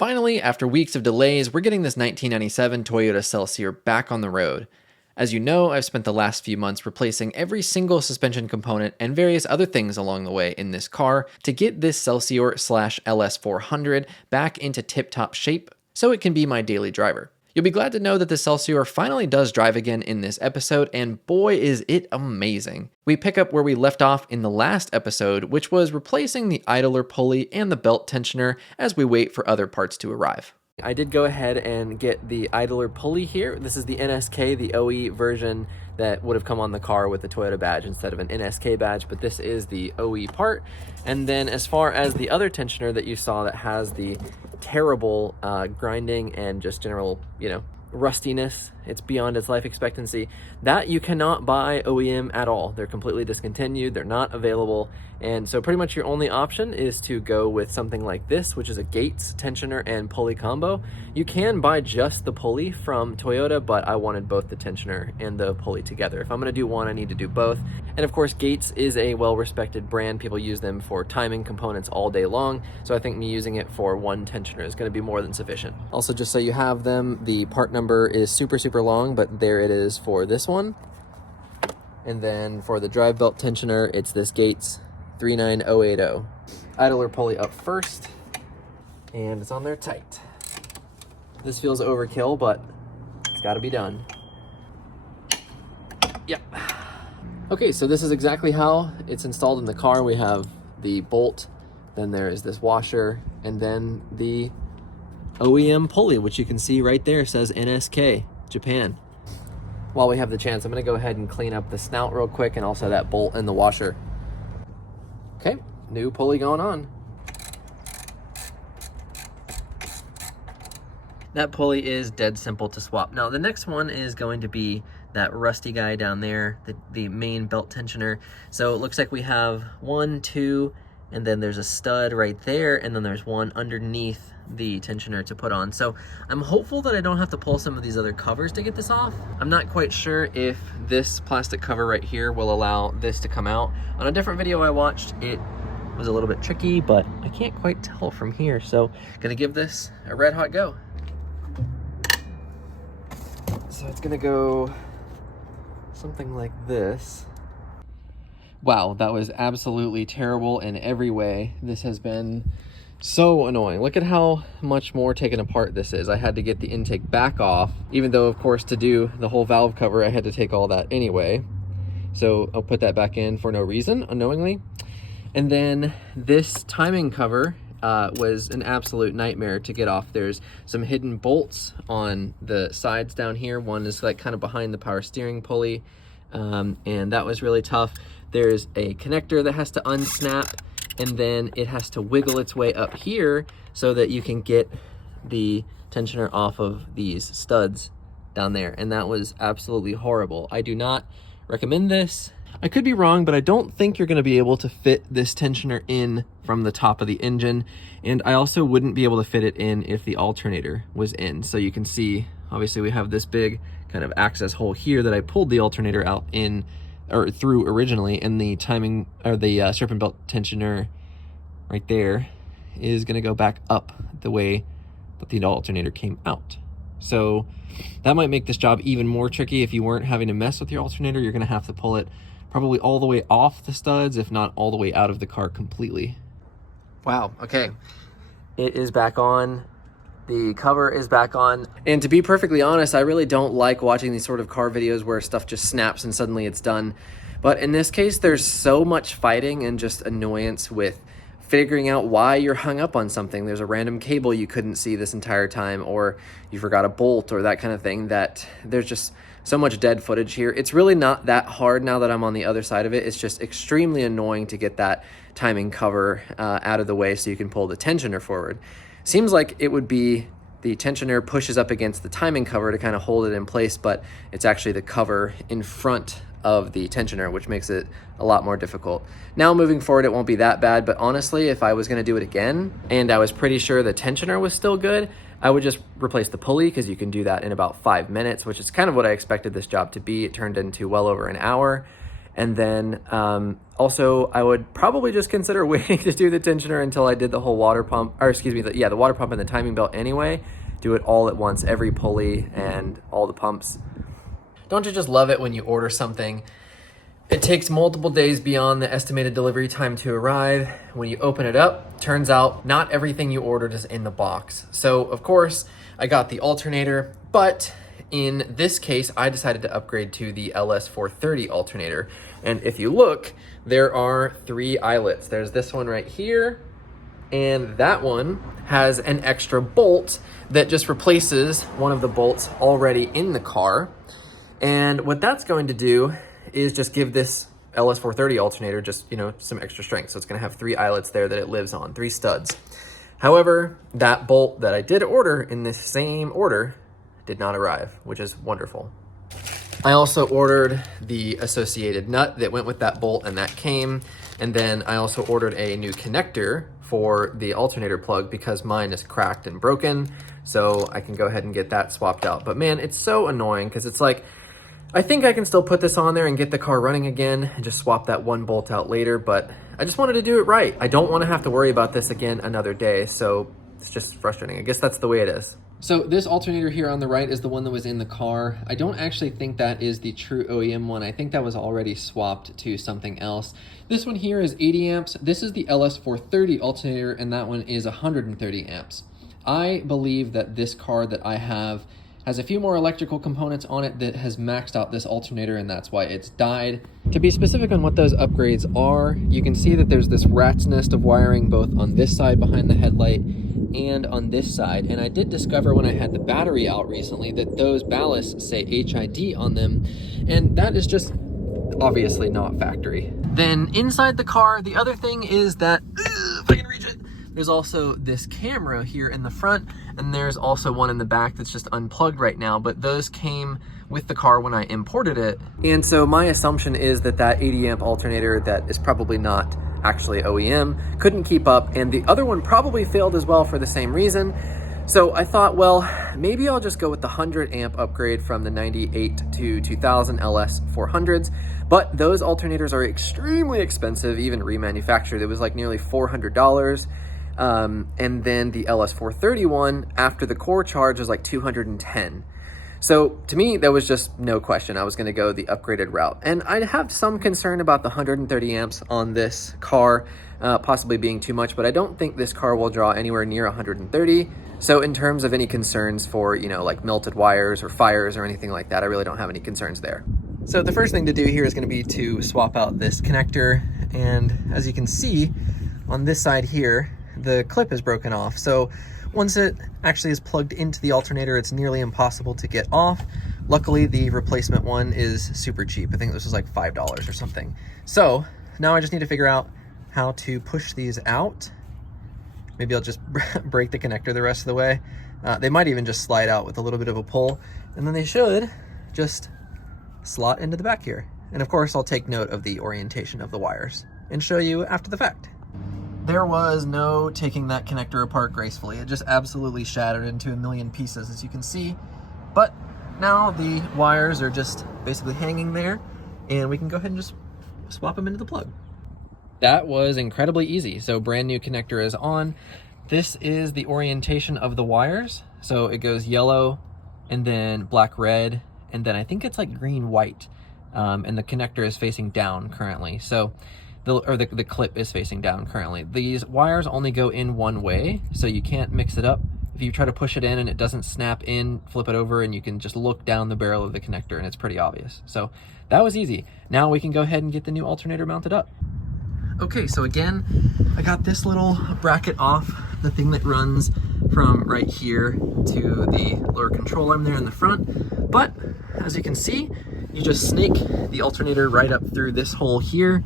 Finally, after weeks of delays, we're getting this 1997 Toyota Celsior back on the road. As you know, I've spent the last few months replacing every single suspension component and various other things along the way in this car to get this Celsior / LS430 back into tip-top shape so it can be my daily driver. You'll be glad to know that the Celsior finally does drive again in this episode, and boy is it amazing. We pick up where we left off in the last episode, which was replacing the idler pulley and the belt tensioner as we wait for other parts to arrive. I did go ahead and get the idler pulley here. This is the NSK, the OE version that would have come on the car with the Toyota badge instead of an NSK badge, but this is the OE part. And then as far as the other tensioner that you saw that has the terrible grinding and just general, rustiness, it's beyond its life expectancy, that you cannot buy OEM at all. They're completely discontinued, they're not available, and so pretty much your only option is to go with something like this, which is a Gates tensioner and pulley combo. You can buy just the pulley from Toyota, but I wanted both the tensioner and the pulley together. If I'm gonna do one, I need to do both. And of course, Gates is a well-respected brand. People use them for timing components all day long, so I think me using it for one tensioner is gonna be more than sufficient. Also, just so you have them, the part number is super long, but there it is for this one. And then for the drive belt tensioner, it's this Gates 39080. Idler pulley up first, and it's on there tight. This feels overkill, but it's got to be done. Yep. Okay, so this is exactly how it's installed in the car. We have the bolt, then there is this washer, and then the OEM pulley, which you can see right there says NSK, Japan. While we have the chance, I'm gonna go ahead and clean up the snout real quick and also that bolt and the washer. Okay, new pulley going on. That pulley is dead simple to swap. Now the next one is going to be that rusty guy down there, the main belt tensioner. So it looks like we have 1, 2, and then there's a stud right there, and then there's one underneath the tensioner to put on. So I'm hopeful that I don't have to pull some of these other covers to get this off. I'm not quite sure if this plastic cover right here will allow this to come out. On a different video I watched, it was a little bit tricky, but I can't quite tell from here. So gonna give this a red hot go. So it's gonna go something like this. Wow, that was absolutely terrible in every way. This has been so annoying. Look at how much more taken apart this is. I had to get the intake back off, even though of course to do the whole valve cover I had to take all that anyway. So I'll put that back in for no reason, unknowingly. And then this timing cover was an absolute nightmare to get off. There's some hidden bolts on the sides down here. One is like kind of behind the power steering pulley, and that was really tough. There's a connector that has to unsnap, and then it has to wiggle its way up here so that you can get the tensioner off of these studs down there. And that was absolutely horrible. I do not recommend this. I could be wrong, but I don't think you're gonna be able to fit this tensioner in from the top of the engine. And I also wouldn't be able to fit it in if the alternator was in. So you can see, obviously we have this big kind of access hole here that I pulled the alternator out in or through originally, and the timing or the serpent belt tensioner right there is going to go back up the way that the alternator came out. So that might make this job even more tricky. If you weren't having to mess with your alternator, you're going to have to pull it probably all the way off the studs, if not all the way out of the car completely. Wow, okay, it is back on. The cover is back on. And to be perfectly honest, I really don't like watching these sort of car videos where stuff just snaps and suddenly it's done. But in this case, there's so much fighting and just annoyance with figuring out why you're hung up on something. There's a random cable you couldn't see this entire time, or you forgot a bolt or that kind of thing, that there's just so much dead footage here. It's really not that hard now that I'm on the other side of it. It's just extremely annoying to get that timing cover out of the way so you can pull the tensioner forward. Seems like it would be the tensioner pushes up against the timing cover to kind of hold it in place, but it's actually the cover in front of the tensioner, which makes it a lot more difficult. Now moving forward, it won't be that bad, but honestly, if I was gonna do it again and I was pretty sure the tensioner was still good, I would just replace the pulley, because you can do that in about 5 minutes, which is kind of what I expected this job to be. It turned into well over an hour. And then also I would probably just consider waiting to do the tensioner until I did the whole water pump, or excuse me, the water pump and the timing belt anyway. Do it all at once, every pulley and all the pumps. Don't you just love it when you order something? It takes multiple days beyond the estimated delivery time to arrive. When you open it up, turns out not everything you ordered is in the box. So of course, I got the alternator, but in this case, I decided to upgrade to the LS430 Alternator. And if you look, there are 3 eyelets. There's this one right here, and that one has an extra bolt that just replaces one of the bolts already in the car. And what that's going to do is just give this LS430 alternator just, you know, some extra strength. So it's gonna have 3 eyelets there that it lives on, 3 studs. However, that bolt that I did order in this same order did not arrive, which is wonderful. I also ordered the associated nut that went with that bolt, and that came. And then I also ordered a new connector for the alternator plug because mine is cracked and broken. So I can go ahead and get that swapped out. But man, it's so annoying because it's like, I think I can still put this on there and get the car running again and just swap that one bolt out later, but I just wanted to do it right. I don't want to have to worry about this again another day, so it's just frustrating. I guess that's the way it is. So this alternator here on the right is the one that was in the car. I don't actually think that is the true OEM one. I think that was already swapped to something else. This one here is 80 amps. This is the LS430 alternator, and that one is 130 amps. I believe that this car that I have has a few more electrical components on it that has maxed out this alternator, and that's why it's died. To be specific on what those upgrades are, you can see that there's this rat's nest of wiring both on this side behind the headlight and on this side. And I did discover when I had the battery out recently that those ballasts say HID on them, and that is just obviously not factory. Then inside the car, the other thing is that, if I can reach it, there's also this camera here in the front, and there's also one in the back that's just unplugged right now, but those came with the car when I imported it. And so my assumption is that that 80 amp alternator that is probably not actually OEM couldn't keep up, and the other one probably failed as well for the same reason. So I thought, well, maybe I'll just go with the 100 amp upgrade from the 98 to 2000 LS400s, but those alternators are extremely expensive, even remanufactured. It was like nearly $400. And then the LS430 one, after the core charge, was like $210. So to me, that was just no question. I was going to go the upgraded route. And I have some concern about the 130 amps on this car possibly being too much, but I don't think this car will draw anywhere near 130. So in terms of any concerns for, you know, like melted wires or fires or anything like that, I really don't have any concerns there. So the first thing to do here is going to be to swap out this connector. And as you can see on this side here, the clip is broken off. So once it actually is plugged into the alternator, it's nearly impossible to get off. Luckily, the replacement one is super cheap. I think this was like $5 or something. So now I just need to figure out how to push these out. Maybe I'll just break the connector the rest of the way. They might even just slide out with a little bit of a pull, and then they should just slot into the back here. And of course, I'll take note of the orientation of the wires and show you after the fact. There was no taking that connector apart gracefully. It just absolutely shattered into a million pieces, as you can see. But now the wires are just basically hanging there, and we can go ahead and just swap them into the plug. That was incredibly easy. So brand new connector is on. This is the orientation of the wires. So it goes yellow, and then black, red, and then I think it's like green, white. And the connector is facing down currently. So the clip is facing down currently. These wires only go in one way, so you can't mix it up. If you try to push it in and it doesn't snap in, flip it over, and you can just look down the barrel of the connector, and it's pretty obvious. So that was easy. Now we can go ahead and get the new alternator mounted up. Okay, so again, I got this little bracket off, the thing that runs from right here to the lower control arm there in the front. But as you can see, you just snake the alternator right up through this hole here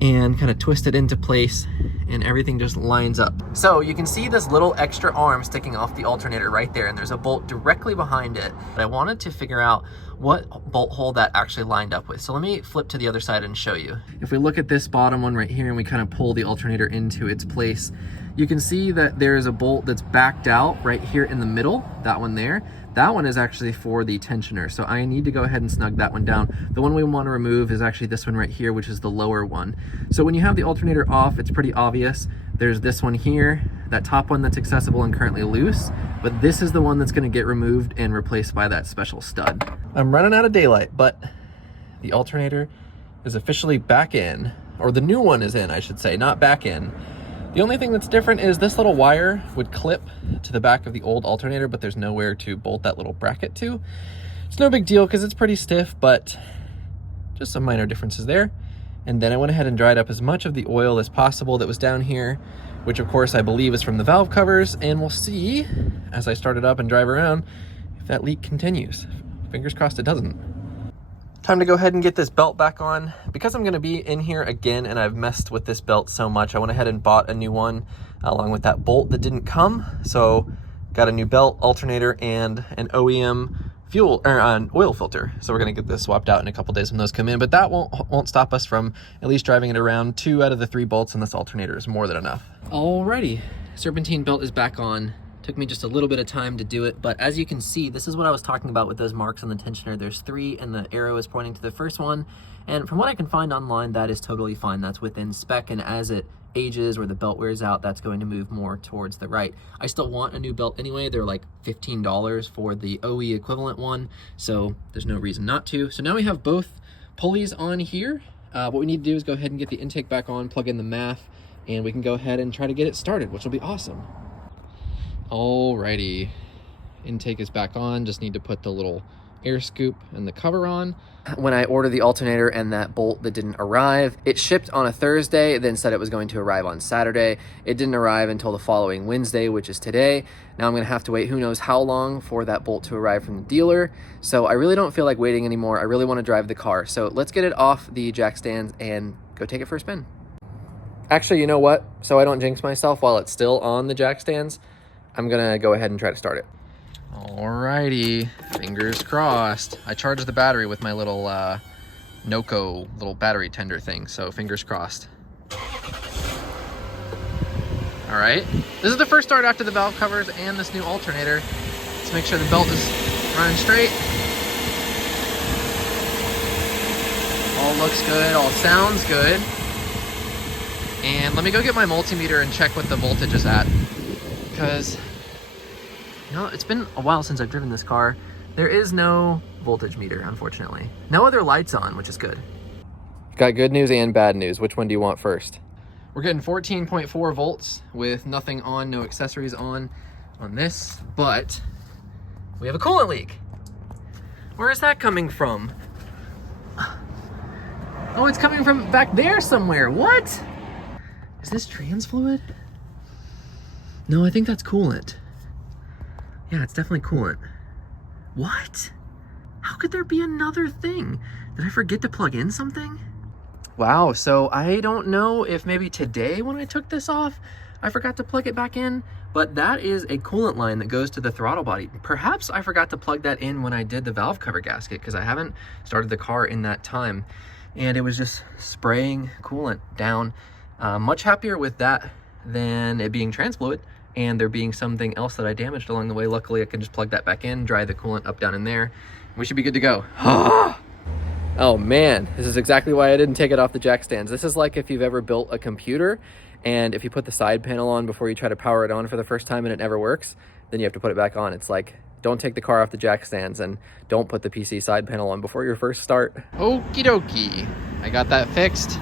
and kind of twist it into place, and everything just lines up. So you can see this little extra arm sticking off the alternator right there, and there's a bolt directly behind it. But I wanted to figure out what bolt hole that actually lined up with. So let me flip to the other side and show you. If we look at this bottom one right here and we kind of pull the alternator into its place, you can see that there's a bolt that's backed out right here in the middle, that one there. That one is actually for the tensioner, so I need to go ahead and snug that one down. The one we want to remove is actually this one right here, which is the lower one. So when you have the alternator off, it's pretty obvious. There's this one here, that top one that's accessible and currently loose, but this is the one that's going to get removed and replaced by that special stud. I'm running out of daylight, but the alternator is officially back in, or the new one is in, I should say, not back in. The only thing that's different is this little wire would clip to the back of the old alternator, but there's nowhere to bolt that little bracket to. It's no big deal because it's pretty stiff, but just some minor differences there. And then I went ahead and dried up as much of the oil as possible that was down here, which of course I believe is from the valve covers, and we'll see as I start it up and drive around if that leak continues. Fingers crossed it doesn't. Time to go ahead and get this belt back on. Because I'm going to be in here again and I've messed with this belt so much, I went ahead and bought a new one along with that bolt that didn't come. So got a new belt, alternator, and an OEM fuel or an oil filter. So we're going to get this swapped out in a couple days when those come in, but that won't stop us from at least driving it around. 2 out of the 3 bolts in this alternator is more than enough. Alrighty, serpentine belt is back on. Took me just a little bit of time to do it, but as you can see, this is what I was talking about with those marks on the tensioner. There's 3 and the arrow is pointing to the first one, and from what I can find online, that is totally fine. That's within spec, and as it ages or the belt wears out, that's going to move more towards the right. I still want a new belt anyway. They're like $15 for the OE equivalent one, so there's no reason not to. So now we have both pulleys on here. What we need to do is go ahead and get the intake back on, plug in the MAF, and we can go ahead and try to get it started, which will be awesome. Alrighty, intake is back on. Just need to put the little air scoop and the cover on. When I ordered the alternator and that bolt that didn't arrive, it shipped on a Thursday, then said it was going to arrive on Saturday. It didn't arrive until the following Wednesday, which is today. Now I'm gonna have to wait who knows how long for that bolt to arrive from the dealer. So I really don't feel like waiting anymore. I really wanna drive the car. So let's get it off the jack stands and go take it for a spin. Actually, you know what? So I don't jinx myself while it's still on the jack stands, I'm gonna go ahead and try to start it. Alrighty, fingers crossed. I charged the battery with my little Noco little battery tender thing, so fingers crossed. All right, this is the first start after the valve covers and this new alternator. Let's make sure the belt is running straight. All looks good, all sounds good. And let me go get my multimeter and check what the voltage is at, because it's been a while since I've driven this car. There is no voltage meter, unfortunately. No other lights on, which is good. Got good news and bad news. Which one do you want first? We're getting 14.4 volts with nothing on, no accessories on this, but we have a coolant leak. Where is that coming from? Oh, it's coming from back there somewhere. What? Is this trans fluid? No, I think that's coolant. Yeah, it's definitely coolant. What? How could there be another thing? Did I forget to plug in something? Wow, so I don't know if maybe today when I took this off, I forgot to plug it back in, but that is a coolant line that goes to the throttle body. Perhaps I forgot to plug that in when I did the valve cover gasket, because I haven't started the car in that time, and it was just spraying coolant down. Much happier with that than it being trans fluid and there being something else that I damaged along the way. Luckily, I can just plug that back in, dry the coolant up down in there. We should be good to go. Oh man, this is exactly why I didn't take it off the jack stands. This is like if you've ever built a computer and if you put the side panel on before you try to power it on for the first time and it never works, then you have to put it back on. It's like, don't take the car off the jack stands and don't put the PC side panel on before your first start. Okie dokie, I got that fixed.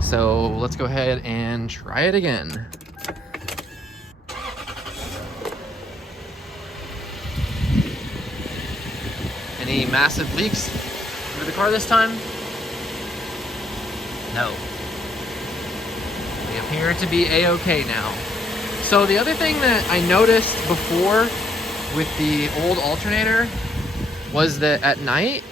So let's go ahead and try it again. Any massive leaks under the car this time? No. We appear to be a-okay now. So the other thing that I noticed before with the old alternator was that at night,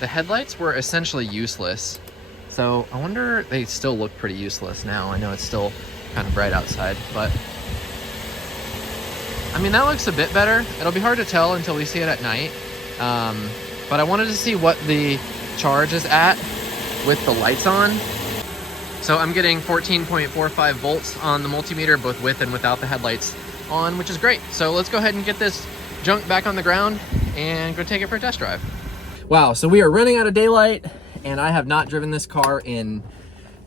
the headlights were essentially useless. So I wonder, they still look pretty useless now. I know it's still kind of bright outside, but I mean, that looks a bit better. It'll be hard to tell until we see it at night. But I wanted to see what the charge is at with the lights on. So I'm getting 14.45 volts on the multimeter, both with and without the headlights on, which is great. So let's go ahead and get this junk back on the ground and go take it for a test drive. Wow, so we are running out of daylight, and I have not driven this car in,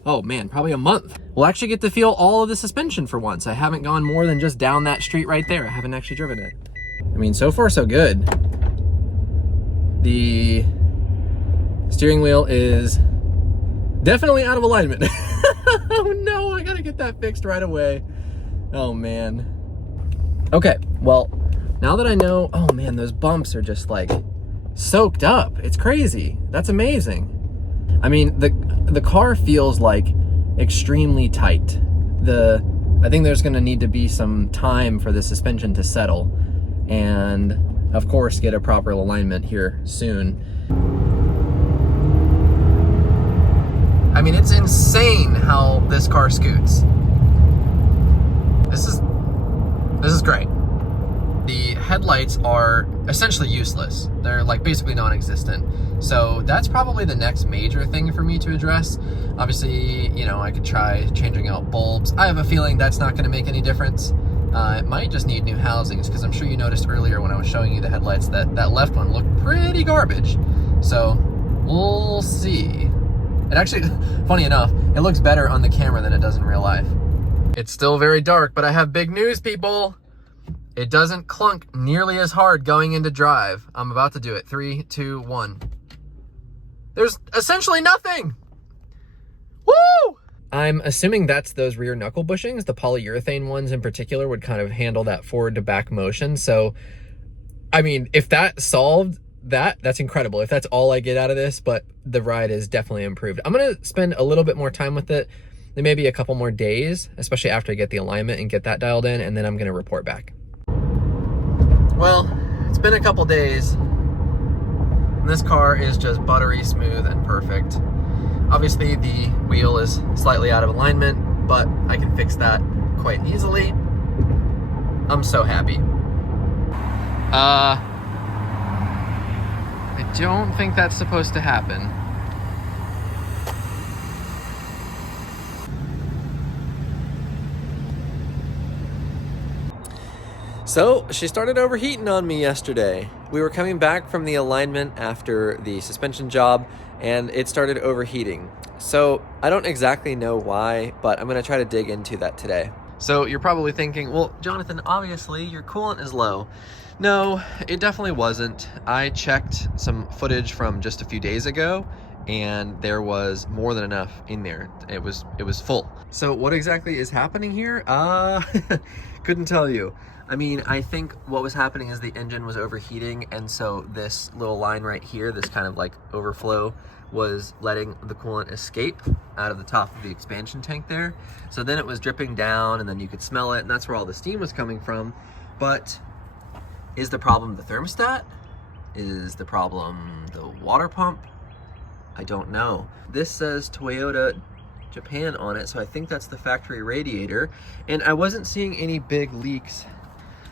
oh man, probably a month. We'll actually get to feel all of the suspension for once. I haven't gone more than just down that street right there. I haven't actually driven it. I mean, so far so good. The steering wheel is definitely out of alignment. Oh no, I gotta get that fixed right away. Oh man. Okay, well, now that I know, oh man, those bumps are just like soaked up. It's crazy. That's amazing. I mean, the car feels like extremely tight. I think there's gonna need to be some time for the suspension to settle, and of course get a proper alignment here soon. I mean, it's insane how this car scoots. This is great. The headlights are essentially useless. They're like basically non-existent. So that's probably the next major thing for me to address. Obviously, you know, I could try changing out bulbs. I have a feeling that's not gonna make any difference. It might just need new housings, because I'm sure you noticed earlier when I was showing you the headlights that that left one looked pretty garbage. So we'll see. It actually, funny enough, it looks better on the camera than it does in real life. It's still very dark, but I have big news, people. It doesn't clunk nearly as hard going into drive. I'm about to do it. 3, 2, 1. There's essentially nothing. Woo! I'm assuming that's those rear knuckle bushings. The polyurethane ones in particular would kind of handle that forward to back motion. So, I mean, if that solved that's incredible. If that's all I get out of this, but the ride is definitely improved. I'm gonna spend a little bit more time with it. There may be a couple more days, especially after I get the alignment and get that dialed in, and then I'm gonna report back. Well, it's been a couple days, and this car is just buttery smooth and perfect. Obviously, the wheel is slightly out of alignment, but I can fix that quite easily. I'm so happy. I don't think that's supposed to happen. So she started overheating on me yesterday. We were coming back from the alignment after the suspension job, and it started overheating. So I don't exactly know why, but I'm gonna try to dig into that today. So you're probably thinking, well, Jonathan, obviously your coolant is low. No, it definitely wasn't. I checked some footage from just a few days ago, and there was more than enough in there. It was full. So what exactly is happening here? Couldn't tell you. I mean, I think what was happening is the engine was overheating, and so this little line right here, this kind of like overflow, was letting the coolant escape out of the top of the expansion tank there. So then it was dripping down, and then you could smell it, and that's where all the steam was coming from. But is the problem the thermostat? Is the problem the water pump? I don't know. This says Toyota Japan on it, so I think that's the factory radiator. And I wasn't seeing any big leaks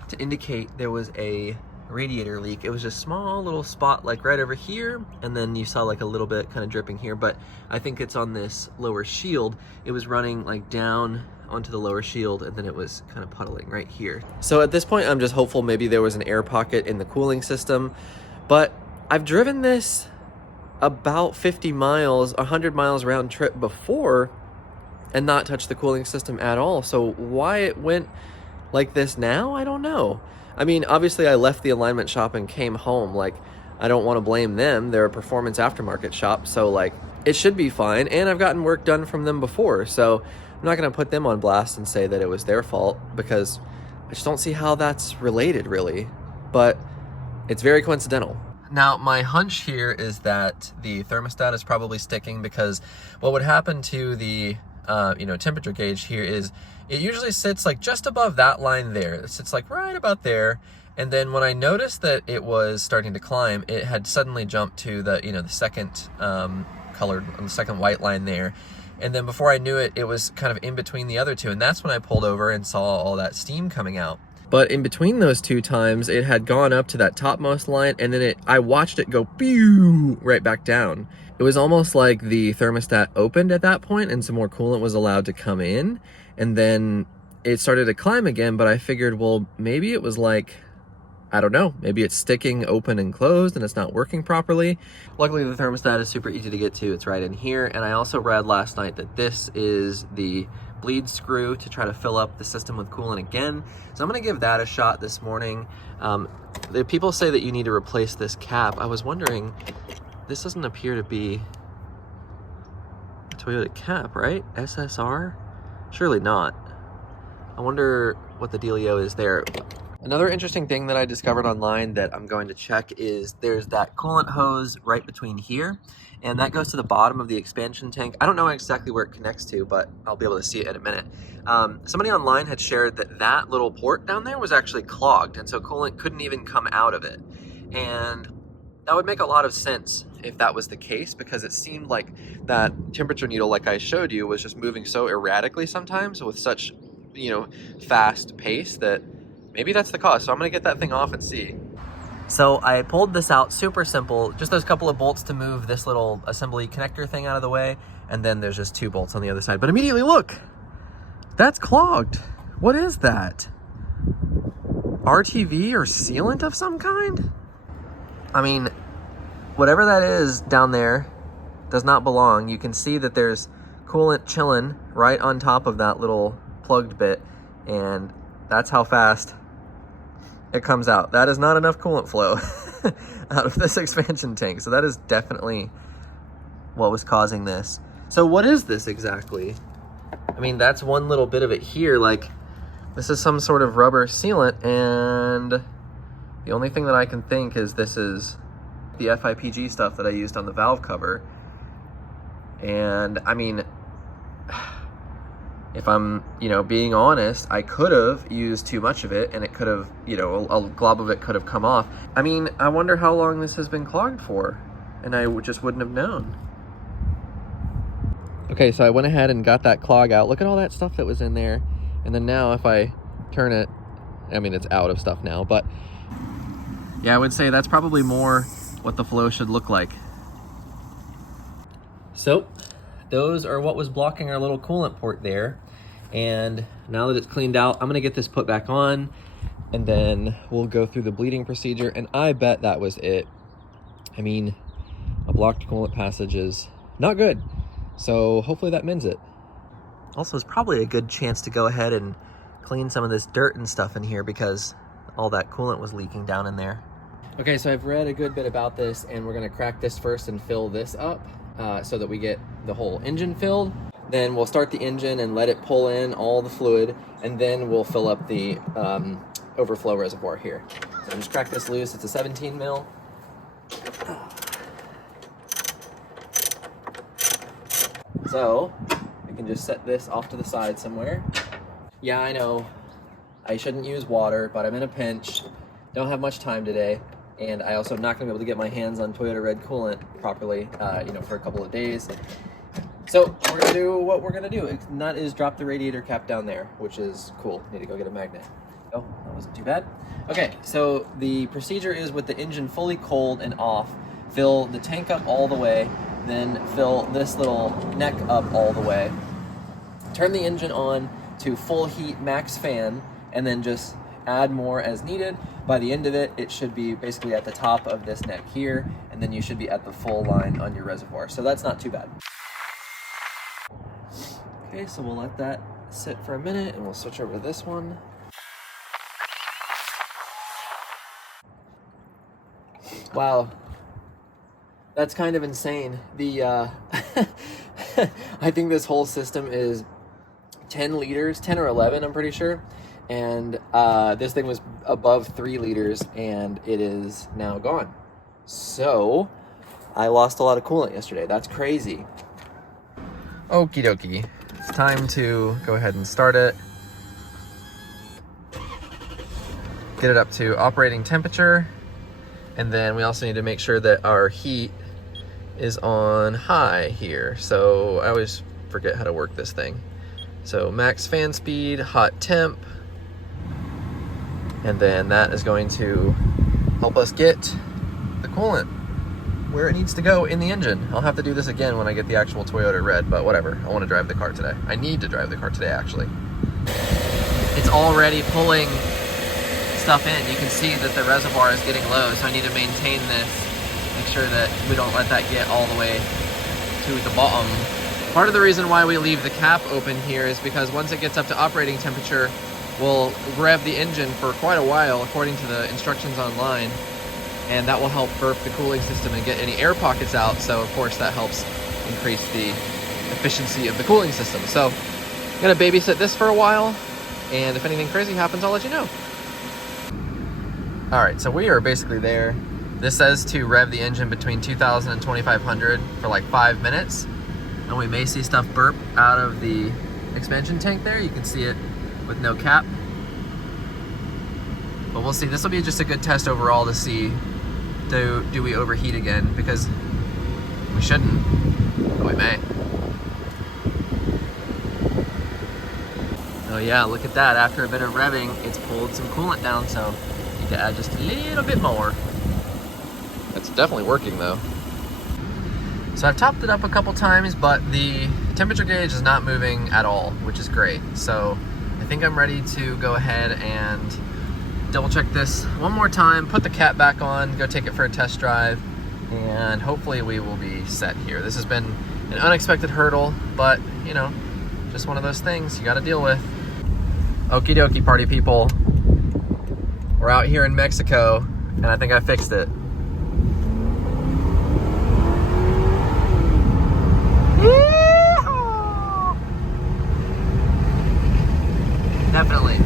to indicate there was a radiator leak. It was just a small little spot like right over here, and then you saw like a little bit kind of dripping here, but I think it's on this lower shield. It was running like down onto the lower shield, and then it was kind of puddling right here. So at this point, I'm just hopeful maybe there was an air pocket in the cooling system, but I've driven this about 50 miles, 100 miles round trip before and not touched the cooling system at all. So why it went like this now, I don't know. I mean, obviously I left the alignment shop and came home. Like, I don't want to blame them. They're a performance aftermarket shop, so like it should be fine. And I've gotten work done from them before, so I'm not going to put them on blast and say that it was their fault, because I just don't see how that's related really, but it's very coincidental. Now, my hunch here is that the thermostat is probably sticking, because what would happen to the temperature gauge here is it usually sits like just above that line there. It sits like right about there. And then when I noticed that it was starting to climb, it had suddenly jumped to the, the second colored, the second white line there. And then before I knew it, it was kind of in between the other two. And that's when I pulled over and saw all that steam coming out. But in between those two times, it had gone up to that topmost line, and then I watched it go pew right back down. It was almost like the thermostat opened at that point and some more coolant was allowed to come in, and then it started to climb again, but I figured, well, maybe it was like, I don't know, maybe it's sticking open and closed and it's not working properly. Luckily, the thermostat is super easy to get to. It's right in here. And I also read last night that this is the bleed screw to try to fill up the system with coolant again. So I'm gonna give that a shot this morning. The people say that you need to replace this cap. I was wondering, this doesn't appear to be a Toyota cap, right? SSR? Surely not. I wonder what the dealio is there. Another interesting thing that I discovered online that I'm going to check is there's that coolant hose right between here, and that goes to the bottom of the expansion tank. I don't know exactly where it connects to, but I'll be able to see it in a minute. Somebody online had shared that that little port down there was actually clogged, and so coolant couldn't even come out of it. And that would make a lot of sense if that was the case, because it seemed like that temperature needle, like I showed you, was just moving so erratically sometimes with such, you know, fast pace that maybe that's the cause. So I'm gonna get that thing off and see. So I pulled this out, super simple, just those couple of bolts to move this little assembly connector thing out of the way, and then there's just 2 bolts on the other side. But immediately, look, that's clogged. What is that? RTV or sealant of some kind? I mean, whatever that is down there does not belong. You can see that there's coolant chilling right on top of that little plugged bit, and that's how fast it comes out. That is not enough coolant flow out of this expansion tank. So that is definitely what was causing this. So what is this exactly? I mean, that's one little bit of it here. Like, this is some sort of rubber sealant, and the only thing that I can think is this is the FIPG stuff that I used on the valve cover. And I mean, if I'm, you know, being honest, I could have used too much of it and it could have, you know, a glob of it could have come off. I mean, I wonder how long this has been clogged for, and I just wouldn't have known. Okay, so I went ahead and got that clog out. Look at all that stuff that was in there. And then now if I turn it, I mean, it's out of stuff now, but yeah, I would say that's probably more what the flow should look like. So those are what was blocking our little coolant port there. And now that it's cleaned out, I'm gonna get this put back on, and then we'll go through the bleeding procedure, and I bet that was it. I mean, a blocked coolant passage is not good, so hopefully that mends it. Also, it's probably a good chance to go ahead and clean some of this dirt and stuff in here because all that coolant was leaking down in there. Okay, so I've read a good bit about this, and we're gonna crack this first and fill this up so that we get the whole engine filled. Then we'll start the engine and let it pull in all the fluid, and then we'll fill up the overflow reservoir here. So just crack this loose. It's a 17 mil. So we can just set this off to the side somewhere. Yeah, I know I shouldn't use water, but I'm in a pinch. Don't have much time today. And I also am not gonna be able to get my hands on Toyota red coolant properly, you know, for a couple of days. So we're gonna do what we're gonna do, and that is drop the radiator cap down there, which is cool. Need to go get a magnet. Oh, that wasn't too bad. Okay, so the procedure is with the engine fully cold and off, fill the tank up all the way, then fill this little neck up all the way. Turn the engine on to full heat max fan, and then just add more as needed. By the end of it, it should be basically at the top of this neck here, and then you should be at the full line on your reservoir. So that's not too bad. Okay, so we'll let that sit for a minute, and we'll switch over to this one. Wow, that's kind of insane. The I think this whole system is 10 liters, 10 or 11, I'm pretty sure. And this thing was above 3 liters, and it is now gone. So I lost a lot of coolant yesterday. That's crazy. Okie dokie. It's time to go ahead and start it. Get it up to operating temperature. And then we also need to make sure that our heat is on high here. So I always forget how to work this thing. So max fan speed, hot temp. And then that is going to help us get the coolant. where it needs to go in the engine. I'll have to do this again when I get the actual Toyota Red, but whatever. I want to drive the car today. I need to drive the car today, actually. It's already pulling stuff in. You can see that the reservoir is getting low, so I need to maintain this, make sure that we don't let that get all the way to the bottom. Part of the reason why we leave the cap open here is because once it gets up to operating temperature, we'll rev the engine for quite a while according to the instructions online, and that will help burp the cooling system and get any air pockets out. So of course that helps increase the efficiency of the cooling system. So I'm gonna babysit this for a while, and if anything crazy happens, I'll let you know. All right, so we are basically there. This says to rev the engine between 2,000 and 2,500 for like 5 minutes. And we may see stuff burp out of the expansion tank there. You can see it with no cap. But we'll see. This will be just a good test overall to see, do we overheat again? Because we shouldn't, but we may. Oh yeah, look at that. After a bit of revving, it's pulled some coolant down, so you need to add just a little bit more. It's definitely working though. So I've topped it up a couple times, but the temperature gauge is not moving at all, which is great. So I think I'm ready to go ahead and double check this one more time, put the cap back on, go take it for a test drive, and hopefully we will be set here. This has been an unexpected hurdle, but you know, just one of those things you gotta deal with. Okie dokie, party people. We're out here in Mexico, and I think I fixed it. Definitely.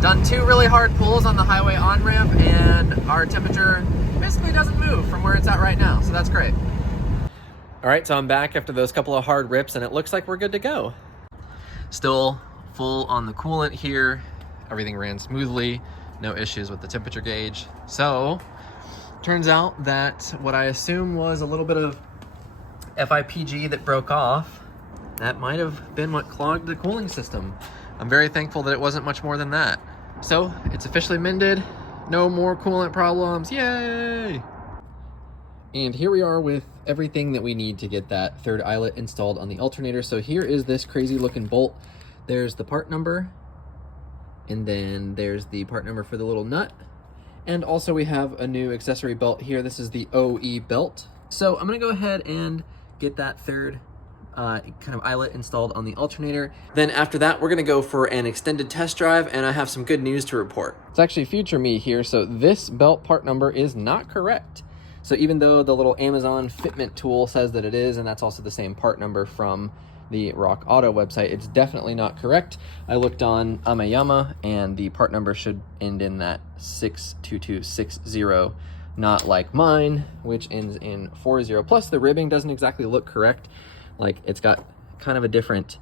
Done 2 really hard pulls on the highway on-ramp, and our temperature basically doesn't move from where it's at right now, so that's great. All right, so I'm back after those couple of hard rips, and it looks like we're good to go. Still full on the coolant here. Everything ran smoothly, no issues with the temperature gauge. So, turns out that what I assume was a little bit of FIPG that broke off, that might have been what clogged the cooling system. I'm very thankful that it wasn't much more than that. So it's officially mended, no more coolant problems, yay! And here we are with everything that we need to get that third eyelet installed on the alternator. So here is this crazy looking bolt. There's the part number, and then there's the part number for the little nut. And also we have a new accessory belt here. This is the OE belt. So I'm gonna go ahead and get that third kind of eyelet installed on the alternator. Then after that, we're gonna go for an extended test drive, and I have some good news to report. It's actually future me here, so this belt part number is not correct. So even though the little Amazon fitment tool says that it is, and that's also the same part number from the Rock Auto website, it's definitely not correct. I looked on Amayama, and the part number should end in that 62260, not like mine, which ends in 40. Plus the ribbing doesn't exactly look correct. Like, it's got kind of a different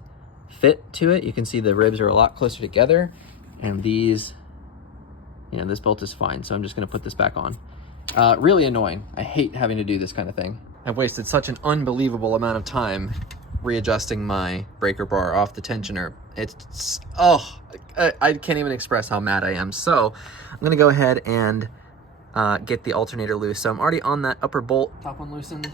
fit to it. You can see the ribs are a lot closer together, and these, you know, this bolt is fine. So I'm just gonna put this back on. Really annoying. I hate having to do this kind of thing. I've wasted such an unbelievable amount of time readjusting my breaker bar off the tensioner. It's, oh, I can't even express how mad I am. So I'm gonna go ahead and get the alternator loose. So I'm already on that upper bolt, top one loosened.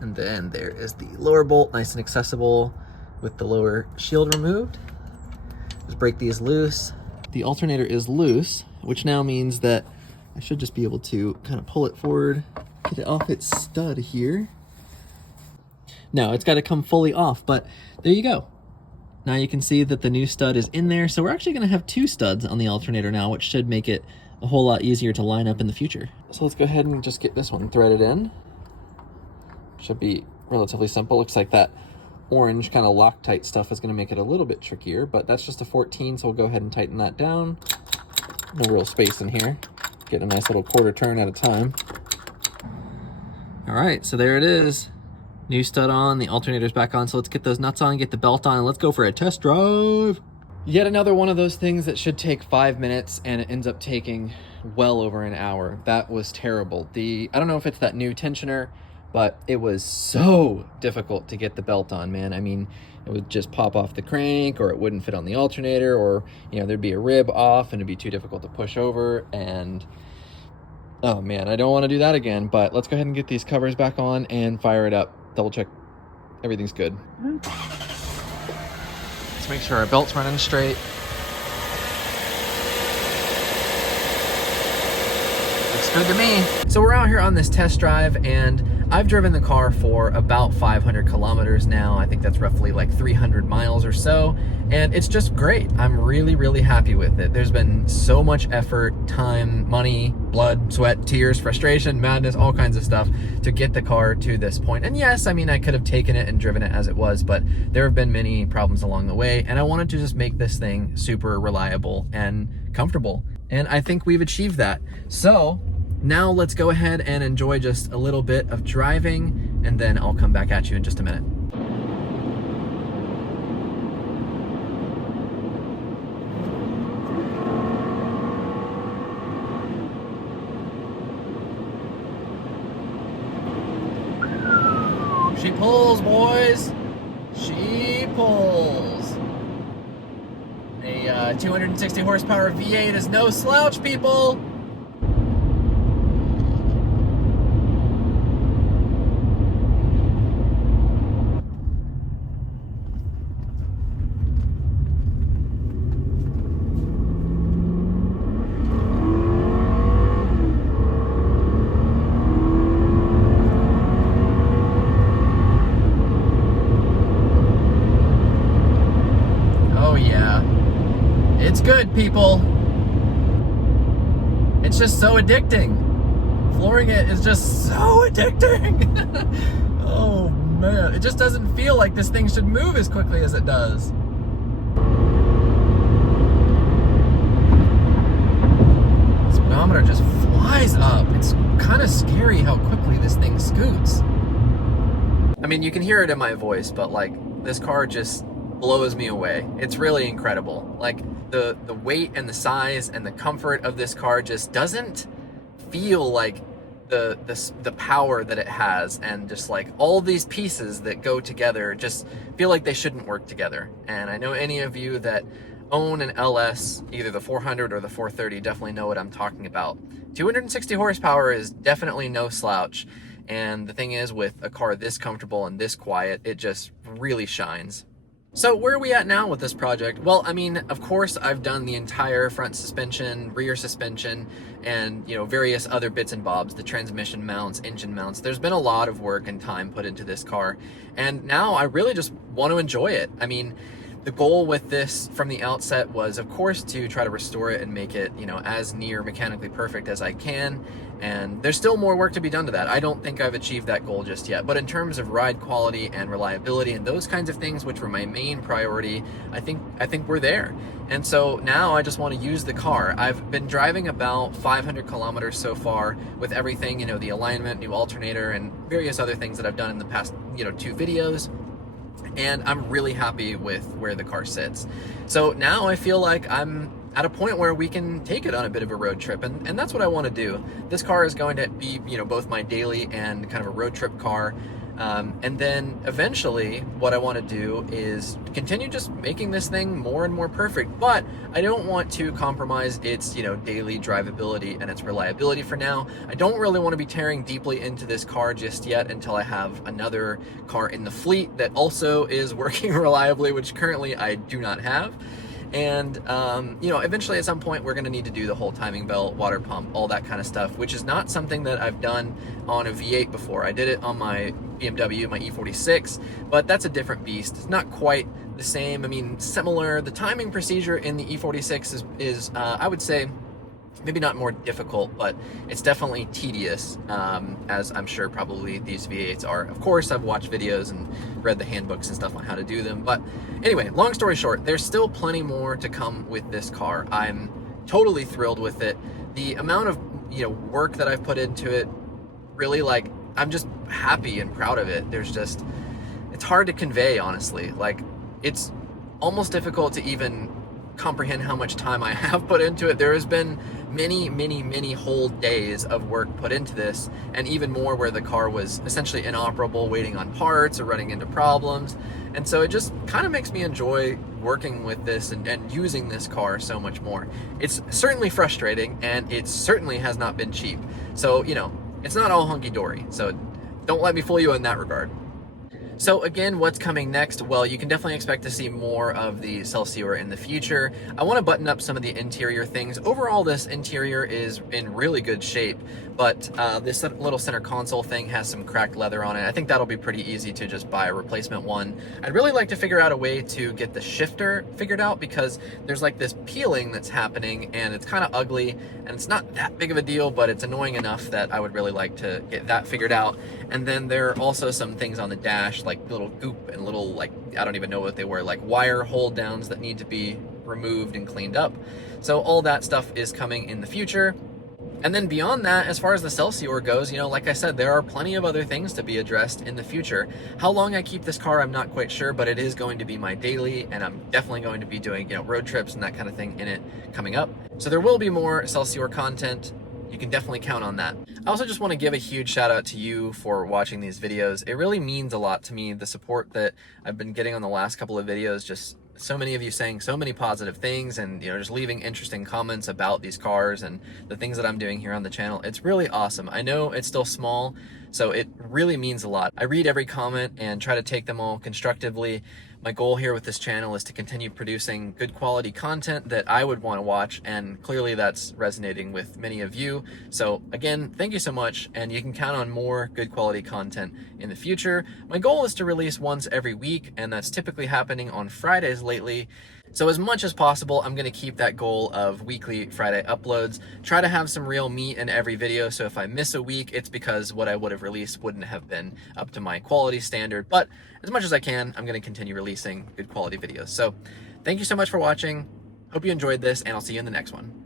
And then there is the lower bolt, nice and accessible with the lower shield removed. Just break these loose. The alternator is loose, which now means that I should just be able to kind of pull it forward, get it off its stud here. No, it's got to come fully off, but there you go. Now you can see that the new stud is in there. So we're actually going to have 2 studs on the alternator now, which should make it a whole lot easier to line up in the future. So let's go ahead and just get this one threaded in. Should be relatively simple. Looks like that orange kind of Loctite stuff is going to make it a little bit trickier, but that's just a 14, so we'll go ahead and tighten that down. No real space in here. Get a nice little quarter turn at a time. All right, so there it is. New stud on, the alternator's back on, so let's get those nuts on, get the belt on, and let's go for a test drive. Yet another one of those things that should take 5 minutes, and it ends up taking well over an hour. That was terrible. I don't know if it's that new tensioner, but it was so difficult to get the belt on, man. I mean, it would just pop off the crank, or it wouldn't fit on the alternator, or, you know, there'd be a rib off and it'd be too difficult to push over. And Oh man, I don't want to do that again, but let's go ahead and get these covers back on and fire it up. Double check everything's good. Let's make sure our belt's running straight. Looks good to me. So we're out here on this test drive, and I've driven the car for about 500 kilometers now. I think that's roughly like 300 miles or so, and it's just great. I'm really, really happy with it. There's been so much effort, time, money, blood, sweat, tears, frustration, madness, all kinds of stuff to get the car to this point. And yes, I mean, I could have taken it and driven it as it was, but there have been many problems along the way, and I wanted to just make this thing super reliable and comfortable. And I think we've achieved that. So now let's go ahead and enjoy just a little bit of driving, and then I'll come back at you in just a minute. She pulls, boys. She pulls. A 260 horsepower V8 is no slouch, people. It's good, people. It's just so addicting. Flooring it is just so addicting. Oh man, it just doesn't feel like this thing should move as quickly as it does. Speedometer just flies up. It's kind of scary how quickly this thing scoots. I mean, you can hear it in my voice, but like, this car just blows me away. It's really incredible. Like, the weight and the size and the comfort of this car just doesn't feel like the power that it has, and just like all these pieces that go together just feel like they shouldn't work together. And I know any of you that own an LS, either the 400 or the 430, definitely know what I'm talking about. 260 horsepower is definitely no slouch. And the thing is, with a car this comfortable and this quiet, it just really shines. So where are we at now with this project? Well, I mean, of course, I've done the entire front suspension, rear suspension, and, you know, various other bits and bobs, the transmission mounts, engine mounts. There's been a lot of work and time put into this car, and now I really just want to enjoy it. I mean, the goal with this from the outset was, of course, to try to restore it and make it, you know, as near mechanically perfect as I can. And there's still more work to be done to that. I don't think I've achieved that goal just yet. But in terms of ride quality and reliability and those kinds of things, which were my main priority, I think we're there. And so now I just want to use the car. I've been driving about 500 kilometers so far with everything, you know, the alignment, new alternator, and various other things that I've done in the past, you know, 2 videos. And I'm really happy with where the car sits. So now I feel like I'm at a point where we can take it on a bit of a road trip, and that's what I want to do. This car is going to be, you know, both my daily and kind of a road trip car. And then eventually what I want to do is continue just making this thing more and more perfect, but I don't want to compromise its, you know, daily drivability and its reliability for now. I don't really want to be tearing deeply into this car just yet until I have another car in the fleet that also is working reliably, which currently I do not have. And, you know, eventually at some point we're going to need to do the whole timing belt, water pump, all that kind of stuff, which is not something that I've done on a V8 before. I did it on my BMW, my E46, but that's a different beast. It's not quite the same. I mean, similar. The timing procedure in the E46 is I would say, maybe not more difficult, but it's definitely tedious, as I'm sure probably these V8s are. Of course, I've watched videos and read the handbooks and stuff on how to do them. But anyway, long story short, there's still plenty more to come with this car. I'm totally thrilled with it. The amount of, you know, work that I've put into it, really, like, I'm just happy and proud of it. There's just, it's hard to convey, honestly. Like, it's almost difficult to even comprehend how much time I have put into it. There has been many whole days of work put into this, and even more where the car was essentially inoperable, waiting on parts or running into problems. And so it just kind of makes me enjoy working with this and using this car so much more. It's certainly frustrating, and it certainly has not been cheap. So, you know, it's not all hunky-dory. So don't let me fool you in that regard. So again, what's coming next? Well, you can definitely expect to see more of the Celsior in the future. I want to button up some of the interior things. Overall, this interior is in really good shape, but this little center console thing has some cracked leather on it. I think that'll be pretty easy to just buy a replacement one. I'd really like to figure out a way to get the shifter figured out, because there's like this peeling that's happening and it's kind of ugly, and it's not that big of a deal, but it's annoying enough that I would really like to get that figured out. And then there are also some things on the dash, like little goop and little, like, I don't even know what they were, like wire hold downs that need to be removed and cleaned up. So all that stuff is coming in the future. And then beyond that, as far as the Celsior goes, you know, like I said, there are plenty of other things to be addressed in the future. How long I keep this car, I'm not quite sure, but it is going to be my daily, and I'm definitely going to be doing, you know, road trips and that kind of thing in it coming up. So there will be more Celsior content. You can definitely count on that. I also just want to give a huge shout out to you for watching these videos. It really means a lot to me, the support that I've been getting on the last couple of videos. Just so many of you saying so many positive things, and, you know, just leaving interesting comments about these cars and the things that I'm doing here on the channel. It's really awesome. I know it's still small, so it really means a lot. I read every comment and try to take them all constructively. My goal here with this channel is to continue producing good quality content that I would want to watch, and clearly that's resonating with many of you. So again, thank you so much, and you can count on more good quality content in the future. My goal is to release once every week, and that's typically happening on Fridays lately. So as much as possible, I'm going to keep that goal of weekly Friday uploads. Try to have some real meat in every video, so if I miss a week, it's because what I would have released wouldn't have been up to my quality standard. But as much as I can, I'm going to continue releasing good quality videos. So thank you so much for watching. Hope you enjoyed this, and I'll see you in the next one.